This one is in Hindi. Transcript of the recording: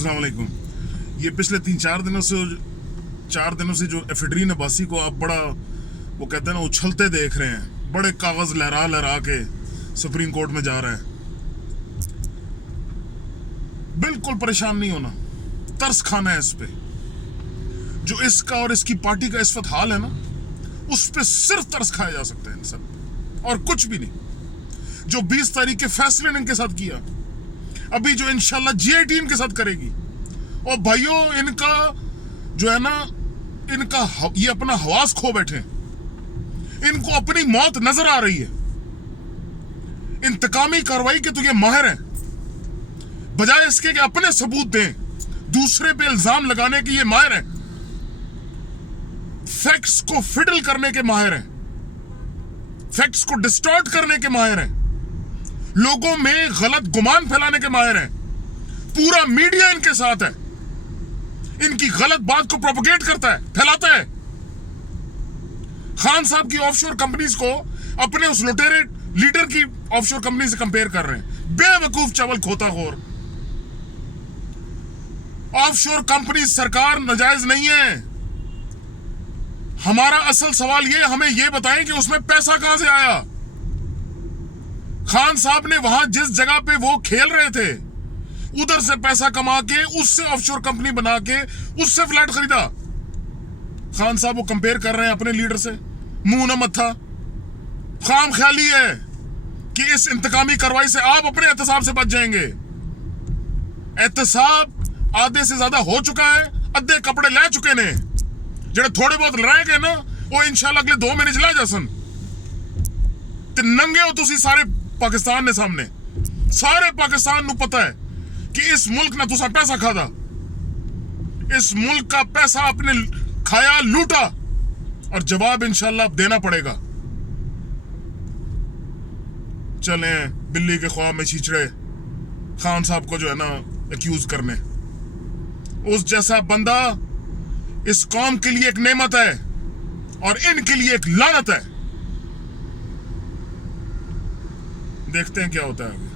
अस्सलाम वालेकुम। ये पिछले 4 दिनों से जो एफेड्रीन अब्बासी को आप बड़ा वो कहते हैं ना उछलते देख रहे हैं, बड़े कागज लहरा लहरा के सुप्रीम कोर्ट में जा रहे हैं। बिल्कुल परेशान नहीं होना, तरस खाना है इस पे। जो इसका और इसकी पार्टी का इस वक्त हाल है ना, उस पे सिर्फ तरस खाया जा सकता है इन सब, और कुछ भी नहीं। जो 20 तारीख के फैसले ने इनके साथ किया, अभी जो इंशाल्लाह G18 इनके साथ करेगी, और भाइयों इनका जो है ना, इनका ये अपना हवास खो बैठे, इनको अपनी मौत नजर आ रही है। इंतकामी कार्रवाई के तो ये माहिर हैं, बजाय इसके कि अपने सबूत दें, दूसरे पे इल्जाम लगाने के ये माहिर हैं। फैक्ट्स को फिडल करने के माहिर हैं, फैक्ट्स को डिस्टॉर्ट करने के माहिर हैं, लोगों में गलत गुमान फैलाने के माहिर हैं। पूरा मीडिया इनके साथ है, इनकी गलत बात को प्रोपगेट करता है, फैलाता है। खान साहब की ऑफशोर कंपनीज को अपने उस लुटेरे लीडर की ऑफशोर कंपनी से कंपेयर कर रहे हैं। बेवकूफ चावल खोताखोर। ऑफशोर कंपनी सरकार नाजायज नहीं है। हमारा असल सवाल ये, हमें ये बताएं कि उसमें पैसा कहां से आया। खान साहब ने वहां जिस जगह पे वो खेल रहे थे, उधर से पैसा कमा के उससे ऑफशोर कंपनी बना के उससे फ्लैट खरीदा। खान साहब वो कंपेयर कर रहे हैं अपने लीडर से, मुंह न मत्था। खाम ख्याली है कि इस इंतकामी कार्रवाई से आप अपने एहतसाब से बच जाएंगे। एहतसाब आधे से ज्यादा हो चुका है, अद्धे कपड़े ले चुके ने। जेड़े थोड़े बहुत रह गए ना, वो इंशाल्लाह अगले 2 महीने चला जासन। ते नंगे हो तुसी सारे पाकिस्तान ने सामने। सारे पाकिस्तान नू पता है कि इस मुल्क ना तुसा पैसा खादा, इस मुल्क का पैसा अपने खाया, लूटा, और जवाब इंशाल्लाह देना पड़ेगा। चले बिल्ली के ख्वाब में छिछड़े खान साहब को जो है ना एक्यूज करने। उस जैसा बंदा इस कौम के लिए एक नेमत है और इनके लिए एक लानत है। देखते हैं क्या होता है।